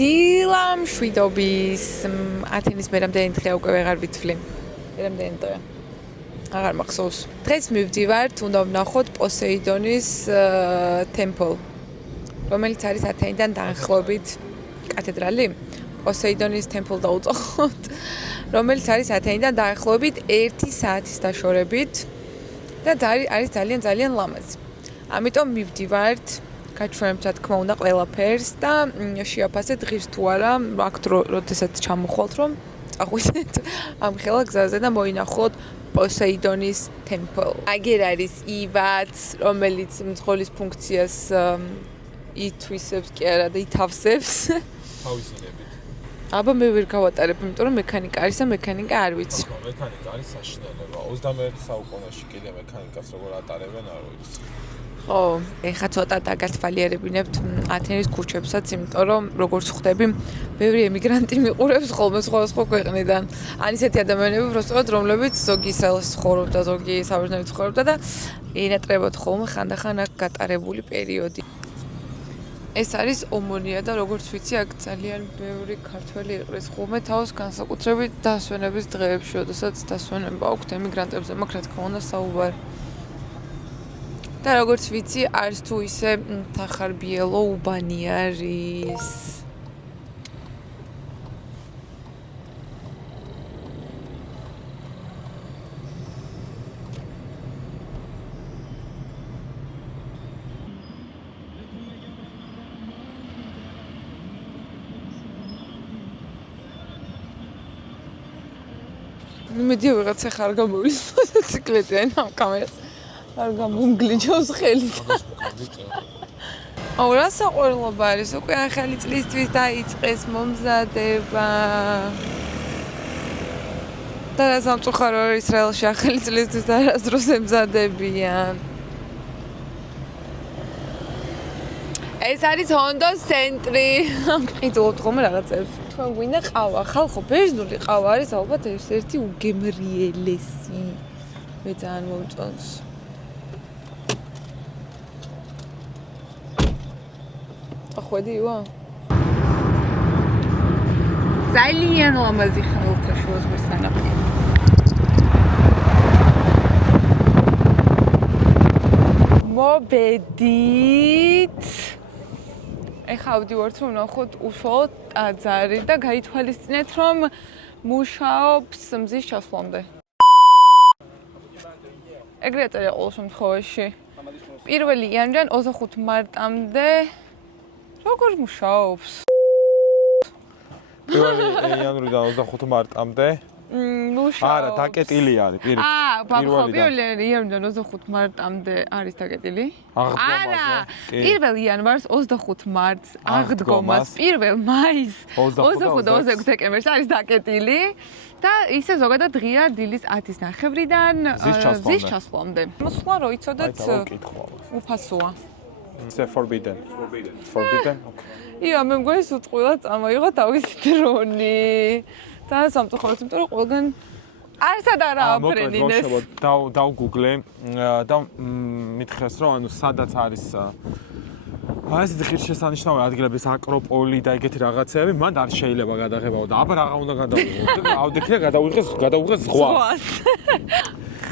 დილა მშვიდობის ათენის მერამდენი დღე უკვე ვეღარ ვითვლი. მერამდენი დღე. აღარ მახსოვს. დღეს მივდივართ, უნდა ვნახოთ პოსეიდონის temple, რომელიც არის ათენიდან დაახლოებით კათედრალი. პოსეიდონის temple დაუწახოთ, რომელიც არის ათენიდან დაახლოებით 1 საათის დაშორებით და არის ძალიან ლამაზი. ამიტომ მივდივართ, გაჩვენებთ რა თქმა უნდა ყველაფერს და შეაფასეთ ღირს თუ არა, აქ როდესაც ჩამოხვალთ რომ წახვიდეთ ამ ხელა გზაზე და მოინახოთ პოსეიდონის temple. აგერ არის ივაც, რომელიც მძღოლის ფუნქციას ითვისებს კი არა და ითავსებს. თავისინებით. აბა მე ვერ გავატარებ, იმიტომ რომ მექანიკა არის და მექანიკა არ ვიცი. მექანიკა არის საშინელება. 21 საუკუნეში კიდე მექანიკას როგორ ატარებენ არ ვიცი. ხო, ეხლა ცოტა დაგათვალიერებინებთ ათენის ქუჩებსაც, იმიტომ რომ როგორც ხვდები, ბევრი ემიგრანტი მიყურებს ხოლმე სხვა ქვეყნიდან. ან ისეთი ადამიანები უბრალოდ რომლებიც ზოგი ისელს ცხოვრობდა, ზოგი საბერძნეთით ცხოვრობდა და ენატრებოდ ხოლმე ხანდახან აქ გატარებული პერიოდი. ეს არის ომონია და როგორც ვიცი, აქ ძალიან ბევრი ქართველი იყრის ხოლმე თავს განსაკუთრებით დასვენების დღეებში, როდესაც დასვენება აქვთ ემიგრანტებზე, მაგ რა თქმა უნდა საუბარი. და როგორც ვიცი, არც თუ ისე თახარბიელო უბანი არის. მედია ვიღაცა ხარ გამოვლის მოტოციკლეტი ან ამ კამერას. არ გამომგლიჯოს ხელი. აუ რა საყვარლობა არის, უკვე ახალი წლისთვის დაიწყეს მომზადება. და რა სამწუხარო ისრაელში ახალი წლისთვის არასდროს ემზადებიან. ეს არის ჰონდოს ცენტრი. მყიდულობთ ხოლმე რაღაცებს. თქვენ გვინდა ყავა, ხალხო, ბერძნული ყავა არის ალბათ ერთ-ერთი უგემრიელესი. მე ძალიან მომწონს. ახვედიო? ძალიან ლამაზი ხმელთაშუა ზღვის სანაპირო. მობედით. ეხლა ავდივართ რომ ვნახოთ უშუალოდ ტაძარი და გაითვალისწინეთ რომ მუშაობს მზის ჩასვლამდე. ეგრეა წერია ყოველ შემთხვევაში. 1 იანვრიდან 25 მარტამდე როგორ მუშაობს? 1 იანვრიდან 25 მარტამდე? მუშაობს. არა, დაკეტილი არის პირიქით. ბაბხო, 1 იანვრიდან 25 მარტამდე არის დაკეტილი? არა, 1 იანვარს 25 მარტს აღდგომას, 1 მაისს 25 და 26 დეკემბერს არის დაკეტილი და ისე ზოგადად ღია დილის 10:30-დან მზის ჩასვლამდე. მოსვლა რო იცოდეთ უფასოა. It's forbidden. Forbidden? Okay. ია, მე მგონი სუტყვილად წამოიღო თავისი დრონი. და სამწუხაროდ, იმიტომ რომ ყველგან არცად არა აფრენინეს. დავგუგლე და მითხრეს რომ ანუ სადაც არის ესეთი ღირსშესანიშნავი ადგილების აკროპოლი და ეგეთი რაღაცეები, მანდ არ შეიძლება გადაღებაო და აბა რაღა უნდა გადავიღო. ავდექრე გადავიღეს ზღვას.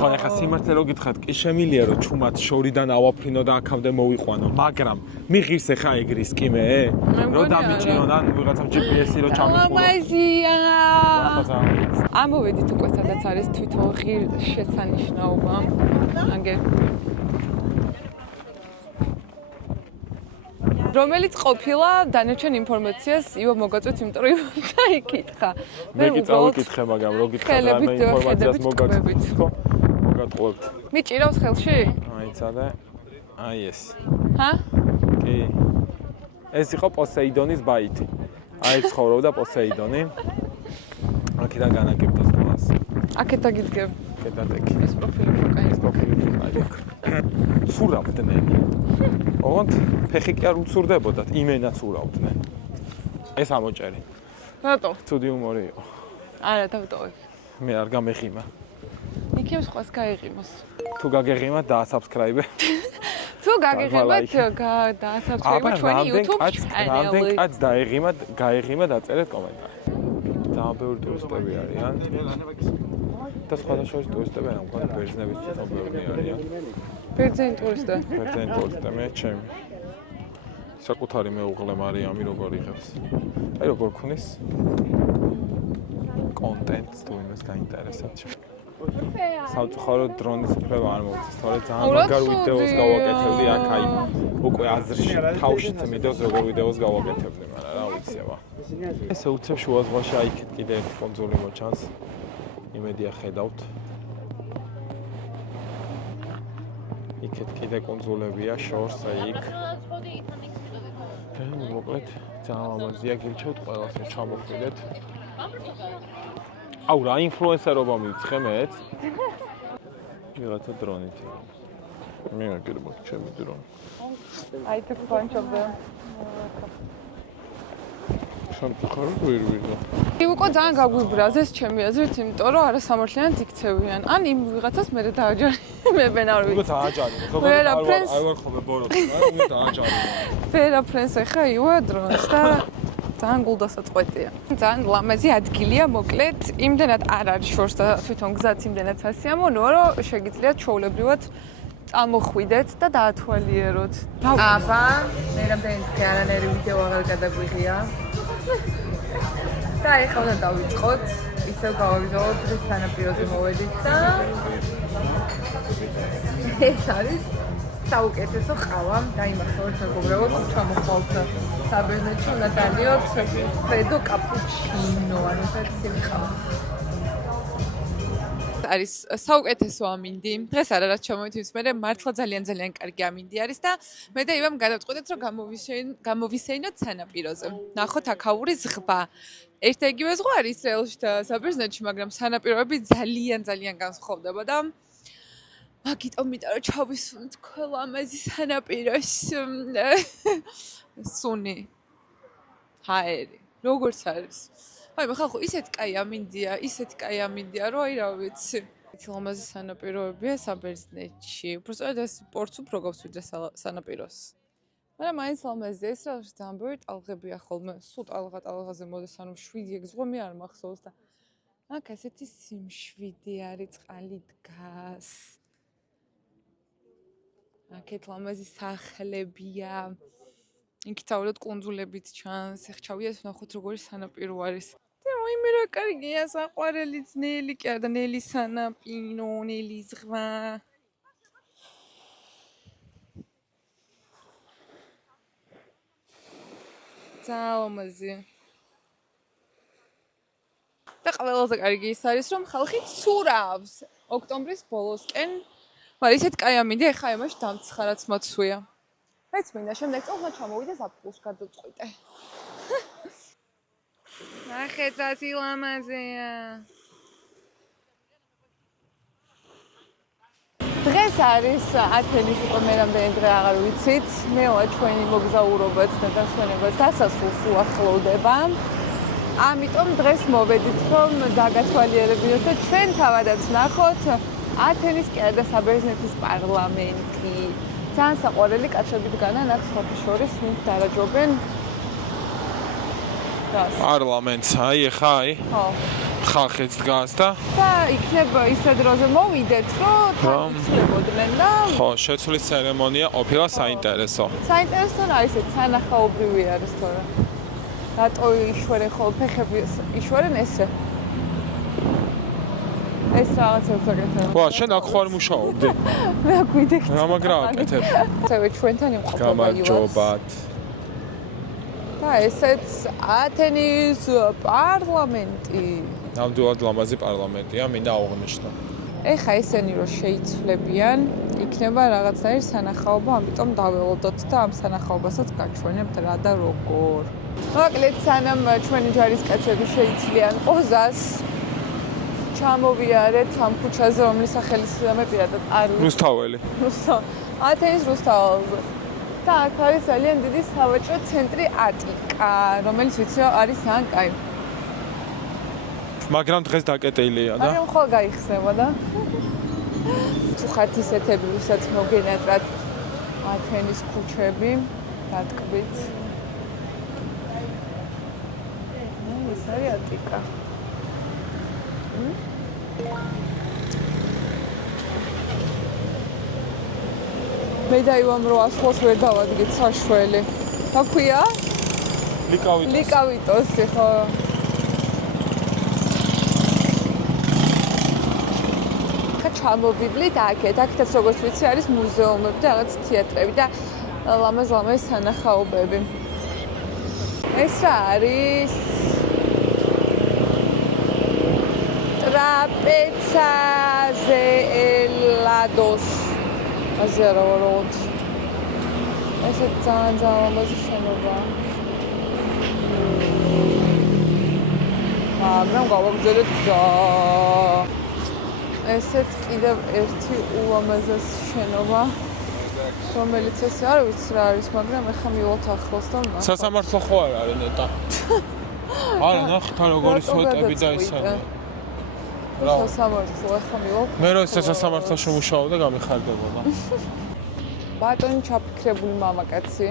ხო, ახლა სიმართლე რო გითხრათ, კი შემილია რომ ჩუმად შორიდან ავაფრინო და აქამდე მოვიყვანო, მაგრამ მიღირს ახლა ეგ რისკი მე? რო დამიჭირონ ან ვიღაცამ GPS-ი რო ჩამიყურო. ლამაზია. ამოვედით უკვე სადაც არის თვითონ ღირსშესანიშნაობა. აგერ რომელიც ყოფილა დანარჩენ ინფორმაციას ივა მოგაწვეთ, იმიტომ რომ დაიკითხა. მე კი წავიკითხე, მაგრამ რო გითხრა რა ინფორმაციას მოგაწვეთ, ხო? მოგატყუებთ. მიჭირავს ხელში? აიცადე. აი ეს. ჰა? კი. ეს იყო პოსეიდონის ბაიტი. აი ცხოვრობდა პოსეიდონი. აქედან განაგებდა ზღვას. აქეთ დაგიდგებ. კედადეკი. ეს პროფილი უკანის პროფილი უკანის. ცურავდნენ. ოღონდ ფეხი კი არ უცურდებოდათ, იმენაც ურავდნენ. ეს ამოჭერი. რატო? ცუდი უმორი იყო. არა, დავტოვებ. მე არ გამეღიმა. იქებს სხვას გაეღიმოს. თუ გაგეღიმა, დაასაბსკრაიბე. თუ გაგიღებთ დაასაბსკრაიბოთ ჩვენი YouTube channel-ი. რამდენ კაც გაეღიმა დაწერეთ კომენტარი. ძალიან ბევრი ტურისტები არიან. და სხვადასხვა ტურისტები არ მქონდა ბერძნების თვითონ ბევრი არიან. ბერძენი ტურისტები. ბერძენი ტურისტები ჩემი. საკუთარი მეუღლე მარიამი როგორ იღებს? აი როგორ ქნის? კონტენტს თუ იმას გაინტერესებთ. სამწუხაროდ დრონის უფლება არ მოვცეს, თორე ძალიან მაგარ ვიდეოს გავაკეთებდი აქ აი უკვე აზრში თავშიც მიდევს როგორ ვიდეოს გავაკეთებდი, მაგრამ რა ვიცი აბა. ესე უცებ შუა ზღვაში აი იქით კიდე ერთი კონძული მოჩანს. იმედია ხედავთ. იქით კიდე კონძულებია შორს აი იქ. მოკლედ ძალიან ლამაზია, გირჩევთ ყველას რომ ჩამოხვიდეთ. აუ რა ინფლუენსერობა მივიწყე მეც? ვიღაცა დრონით. მე აგერბო ჩემი დრონი. I took a bunch of them. სამწუხაროდ ვერ ვიღო. იყო ძალიან გაგვიბრაზეს ჩემი აზრით, იმიტომ რომ არასამართლიანად იქცევიან. ან იმ ვიღაცას მე დააჯარი. მე არ ვიცი. უკვე დააჯარი. ზოგადად არ ვარ ხოლმე ბოროტი, მაგრამ მე დააჯარი. ვერაფრენს ახლა ივა დრონს და ძალიან გულდასაწყვეტია. ძალიან ლამაზი ადგილია, მოკლედ, იმდენად არ არის შორს და თვითონ გზაც იმდენად სასიამოვნოა, რომ შეგიძლიათ ჩვეულებრივად წამოხვიდეთ და დაათვალიეროთ. აბა, მე რამდენი დღე არანაირი ვიდეო აღარ გადაგვიღია. და ეხლა უნდა დავიწყოთ, ისევ გავაგზავნოთ დღეს სანაპიროზე მოვედით და ეს არის საუკეთესო ყავა და იმახსოვრეთ მეგობრებო, ჩამოხვალთ საბერძნეთში უნდა დავიოთ ფრედო კაპუჩინო, ანუ საერთოდ ყავა. არის საუკეთესო ამინდი. დღეს არაც ჩამოვით მე მართლა ძალიან კარგი ამინდი არის და მე და ივამ გადავწყვეტეთ რომ გამოვისეინოთ სანაპიროზე. ნახოთ აქაური ზღვა. ერთ იგივე ზღვა არის ისრაელში და საბერძნეთში, მაგრამ სანაპიროები ძალიან განსხვავდება და მაგიტომ მინდა რომ ჩავისუნთ ლამაზი სანაპიროს სუნი. ჰაერი, როგორც არის. აი, ხალხო, ისეთი კაი ამინდია, რომ აი რა ვიცი. ლამაზი სანაპიროებია საბერძნეთში. უბრალოდ ეს პორტს უფრო გავს ვიდრე სანაპიროს. მაგრამ მაინც ლამაზია, ისრაელში ძალიან ბევრი ტალღებია ხოლმე. სულ ტალღაზე მოდის, ანუ 7 ზღვა მე არ მახსოვს და აქ ესეთი სიმშვიდე არის, წყალი დგას. აქეთ ლამაზი სახლებია. იქით ავდოთ კუნძულებიც ჩანს. ეხ ჩავიდეთ ვნახოთ როგორი სანაპირო არის. მე რა კარგია საყვარელი ძნელი კი არა და ნელი სანაპირო, ნელი ზღვა. ძალამაზია. და ყველაზე კარგი ის არის რომ ხალხი ცურავს ოქტომბრის ბოლოსკენ. მაგრამ ისეთ კაი ამინდი ეხა იმაში დამცხარაც მოცვია. მეც მინდა შემდეგ წელს ჩამოვიდე ზაფხულში გადაწყვიტე. ნახეთ რა ლამაზია. დღეს არის ათენის უკვე მე რამდენი დღე აღარ ვიცით. მელა ჩვენი მოგზაურობაც და დასვენებაც დასასრულს უახლოვდება. ამიტომ დღეს მოვედით რომ დაგათვალიერებინოთ და ჩვენ თავადაც ნახოთ ათენის კი არა და საბერძნეთის პარლამენტი. ძალიან საყვარელი კაცები დგანან აქ სხვათა შორის ვინც დარაჯობენ პარლამენტს აი ეხა აი ხო ხალხიც დგას და იქნება ისე დროზე მოვიდეთ რომ თანხმდებოდნენ და ხო შეცვლის ცერემონია ყოფილა საინტერესო რა ისე სანახაობრივი არის თორე რატო იშვერენ ხოლმე ფეხები იშვერენ ესე ეს რაღაცებს აკეთებ. ხო, შენ აქ ხარ მუშაობდი. მე აქ ვიდექ. რა მაგრა აკეთებ? ასევე ჩვენთან იმყოფება. გამარჯობათ. და ესეც ათენის პარლამენტი. ნამდვილად ლამაზი პარლამენტია, მინდა აღვნიშნო. ეხა ესენი რომ შეიცვლებიან, იქნება რაღაცნაირი სანახაობა, ამიტომ დაველოდოთ და ამ სანახაობასაც გაჩვენებთ რა და როგორ. მოკლედ სანამ ჩვენი ჯარისკაცები შეიცვლიან ყოზას ჩამოვიარეთ ამ ქუჩაზე, რომლის სახელის მე პირადად არ ვიცი. რუსთაველი. ათენის რუსთაველზე. და აქ არის ძალიან დიდი სავაჭრო ცენტრი ატიკა, რომელიც ვიცი არის ძალიან კაი. მაგრამ დღეს დაკეტილია და მაგრამ ხო გაიხსნება და თუ ხართ ისეთები, ვისაც მოგენატრათ ათენის ქუჩები, დატკბით. ეს არის ატიკა. მე დაივამ რომ ასლოს ვერ დავადგეთ საშველი. რა ქვია? ლიკავიტოსი, ხო. ჩამოვივლით აქეთაც როგორც ვიცი არის მუზეუმები და რაღაც თეატრები და ლამაზ-ლამაზ სანახაობები. ეს რა არის? ტრაპეცაზე ელადოს. ასე რა ვარ. ესე ძალიან ლამაზი შენობა. მაგრამ გავაგზავნეთ გზა. ესეც კიდევ ერთი ულამაზესი შენობა, რომელიც ესე არ ვიცი რა არის, მაგრამ ეხლა მივალთ ახლოს და ვნახავთ. სასამართლო ხო არ არის ნეტა? არა, ნახეთ როგორი სვეტები და ისაა. რა სასამართლო ეხლა მივალთ? მე რო ეს სასამართლოში მუშაობდა გამიხარდებოდა. ბატონი ჩაფიქრებული მამაკაცი,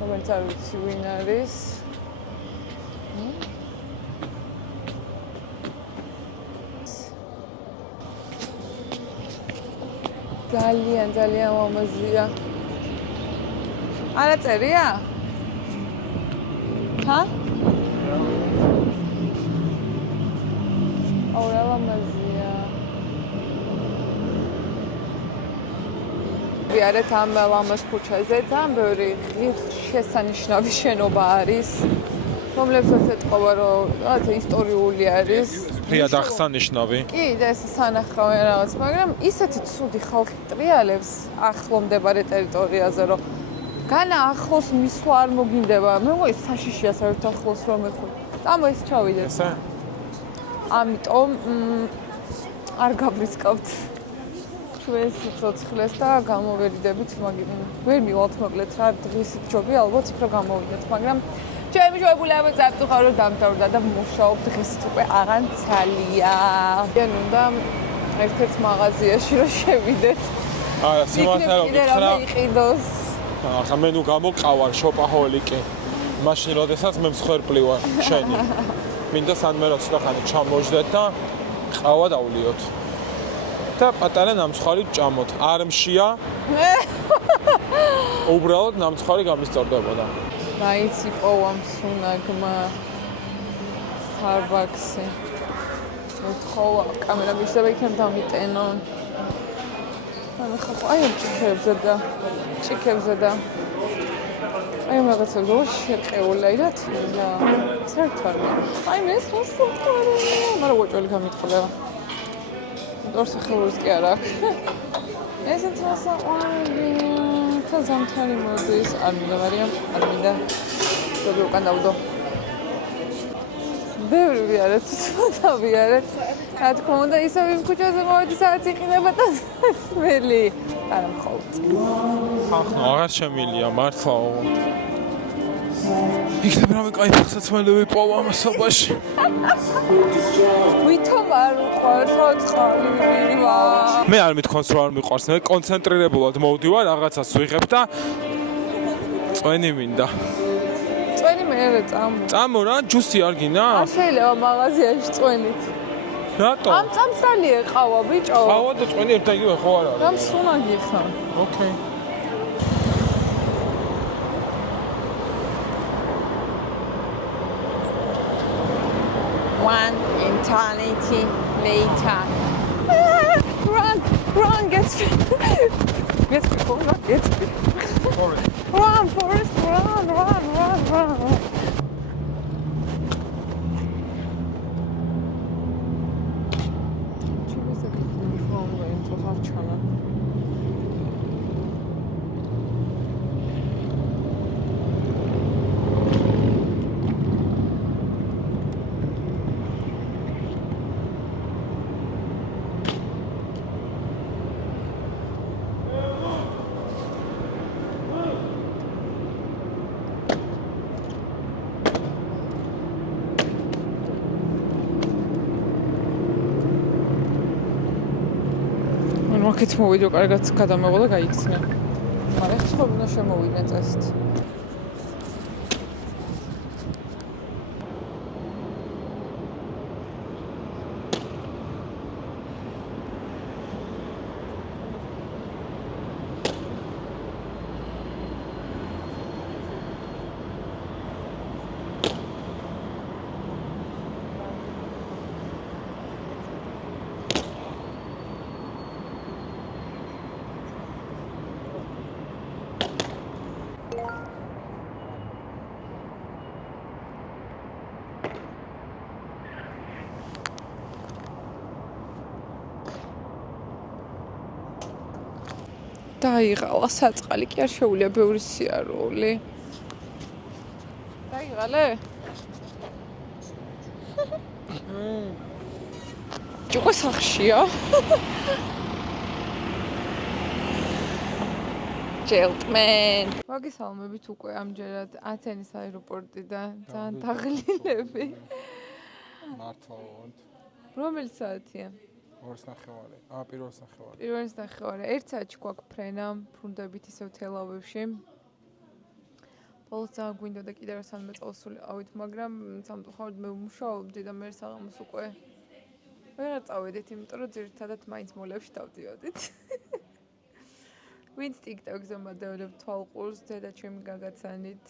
რომელიც არ ვიცი ვინ არის. ძალიან ლამაზია. არა წერია? ჰა? ორა ლამაზია. ვიარეთ ამ ლამაზ ქუჩაზე ძალიან ბევრი შესანიშნავი შენობა არის, რომლებსაც ეთყობა რომ რაღაცა ისტორიული არის. ფრიად აღსანიშნავი. კი, და ეს სანახავენ რაღაც, მაგრამ ისეთი ცუდი ხალხი ტრიალებს ახლო მდებარე ტერიტორიაზე, რომ განა ახლოს მისვლა არ მოგინდება. მე მოის საშიშია საერთოდ ახლოს რომ მეხო. ამას ჩავიდეთ. ესა? ამიტომ არ გავრისკავთ ჩვენ სიცოცხლეს და გამოვერიდებით, მაგრამ ვერ მივალთ მოკლედ რა დღის ჯობი ალბათ უფრო გამოვიდეთ, მაგრამ ჩემი შოებულება წარწუხარო დამთავრდა და მუშაობ დღესით უკვე აღანცალია. ან უნდა ერთ-ერთ მაღაზიაში რომ შევიდეთ. არა, სიმართლე რომ რა იყიდოს. ახლა მე ნუ გამოყავარ შოპაჰოლიკი. მაშინ როდესაც მე მსხვერპლი ვარ შენი. მინდა სანმე რა ცოტა ხანი ჩამოждეთ და ყავა დავლიოთ. და პატარა ნამცხვარი ჭამოთ. არ მშია. უბრალოდ ნამცხვარი გამისწორდებოდა. მაინც იპოვამ სუნაგმა Starbucks-ი. მოთხოვა კამერა მისება იქნებ დამიტენონ. ანუ ხო აი ჭიქებზე და აი რაღაცებს რო შეყეულა და საერთოდ აი მე სასწაული მაგრამ უჭველი გამიტყდება ორსახეურის კი არა ესეც სასწაული და ზამთარი მოდის არ მინდა მარიამ არ მინდა ზოგი უკან დავდო ბევრი ვიარეთ ცოტა ვიარეთ რა თქმა უნდა ისევ იმ ქუჩაზე მოვედი სადაც იყინება და სმელი არა მხოლოდ ახლა აღარ შემილია მართლაო იქნებ რამე კაი ფეხსაცმელები პოვა ამასობაში ვითომ არ უყვარს ოცხალი მივა მე არ მithქონს რომ არ მიყვარს მე კონცენტრირებულად მოვდივარ რაღაცას ვიღებ და წვენი მინდა წვენი მეერე წამო რა ჯუსი არ გინა არ შეიძლება მაღაზიაში წვენით რატო ამ წამსალი ეყავა ბიჭო ყავა და წვენი ერთ და იგივე ხო არ არის რამ სუნაგი ხარ ოკეი One eternity later. Run, get people, not get people. Forrest, run. აქეთ მოვიდო, კარგად გადამეღო და გაიქცნენ. მაგრამ ხო უნდა შემოვიდნენ წესით. დაიღალა საწყალი კი არ შეუულია ბევრი სიარული. დაიღალე? ჯუყა სახშია. Gentlemen. მოგესალმებით უკვე ამჯერად ათენის აეროპორტიდან ძალიან დაღლილები. მართლად. რომელი საათია? 2:30. პირველ ნახევარი. პირველ ნახევარი. 1 საათში გვაქვს ფრენა, ბრუნდებით ისევ თელავივში. ბოლოს ძალიან გვინდოდა კიდევ რასამე წავსული ავით, მაგრამ სამწუხაროდ მე ვმუშაობდი და მე საღამოს უკვე ვეღარ წავედით, იმიტომ რომ ძირითადად მაინც მოლებში დავდიოდით. ვინც TikTok-ზე მოდევლებ თვალყურს, დედა ჩემი გაგაცანით.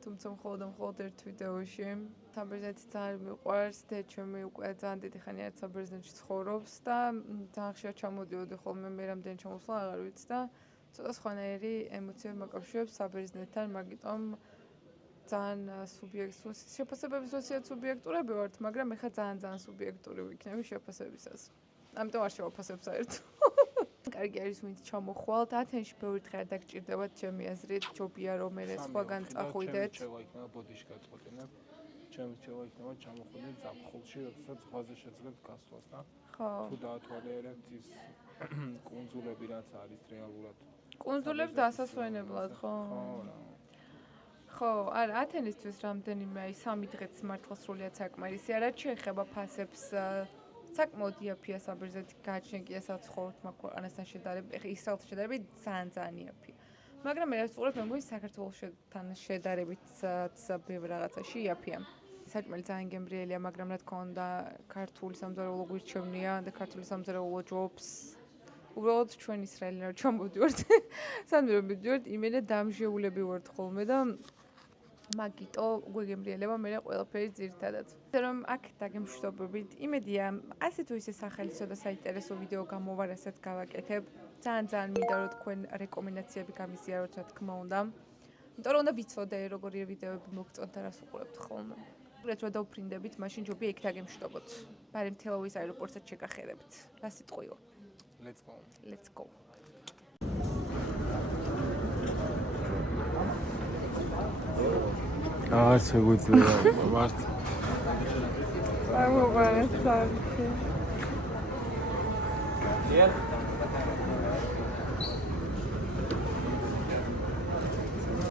თუმცა მხოლოდ ერთ ვიდეოში. საბერძნეთი ძალიან მიყვარს, დედა ჩემი უკვე ძალიან დიდი ხანი არის საბერძნეთში ცხოვრობს და ძალიან ხშირად ჩამოდიოდი ხოლმე მე რამდენი ჩამოსვლა აღარ ვიცი და ცოტა სხვანაირი ემოციები მაკავშირებს საბერძნეთთან, მაგიტომ ძალიან შეფასებების ვასიათ სუბიექტურები ვართ, მაგრამ ეხლა ძალიან სუბიექტური ვიქნები შეფასებისას. ამიტომ არ შევაფასებ საერთოდ. კარგი არის ვინც ჩამოხვალთ, ათენში ბევრი დღე არ დაგჭირდებათ ჩემი აზრით, ჯობია რომ მე სხვაგან წახვიდეთ. შემიძლია ბოდიში გაწყვეტინებ. შემიძლია იქნება ჩამოხვიდეთ ზაფხულში, როდესაც ზღვაზე შეძლებთ გასვლას და თუ დაათვალიერებთ ის კუნძულები რაც არის რეალურად. კუნძულებს დასასვენებლად, ხო? ხო, არა, ათენისთვის რამდენიმე აი 3 დღეც მართლა სრულიად საკმარისი არა, შეეხება ფასებს საკმაოდ იაფია საბერძნეთი გააჩნია კი ესაც ხოვთ მაგ ქვეყანასთან შედარებით, ეხლა ისრაელთან შედარებით ძალიან იაფია. მაგრამ მე რაც ვუყურებ, მე მგონი საქართველოსთან შედარებით ბევრ რაღაცაში იაფია. საჭმელი ძალიან გემრიელია, მაგრამ რა თქმა უნდა, ქართული სამზარეულო გვირჩევნია და ქართული სამზარეულო ჯობს. უბრალოდ ჩვენ ისრაელიდან რომ ჩამოვდივართ, სანამ რომ მივდივართ, იმენა დამჟეულები ვართ ხოლმე და მაგიტო გვეგემრიელება მე ყველაფერი ძირითადად. რომ აქ დაგემშვიდობებით, იმედია, ასე თუ ისე სახელისო და საინტერესო ვიდეო გამოვა, რასაც გავაკეთებ. ძალიან მინდა რომ თქვენ რეკომენდაციები გამიზიაროთ, რა თქმა უნდა. იმიტომ რომ უნდა ვიცოდე როგორი ვიდეოები მოგწონთ და რას უყურებთ ხოლმე. უბრალოდ რომ დავფრინდებით, მაშინ ჯობია იქ დაგემშვიდობოთ. ბარემ თელავის აეროპორტსაც შეგახერებთ. რა სიტყვიო? Let's go. არც შეგვიძლია მართ. I'm over it.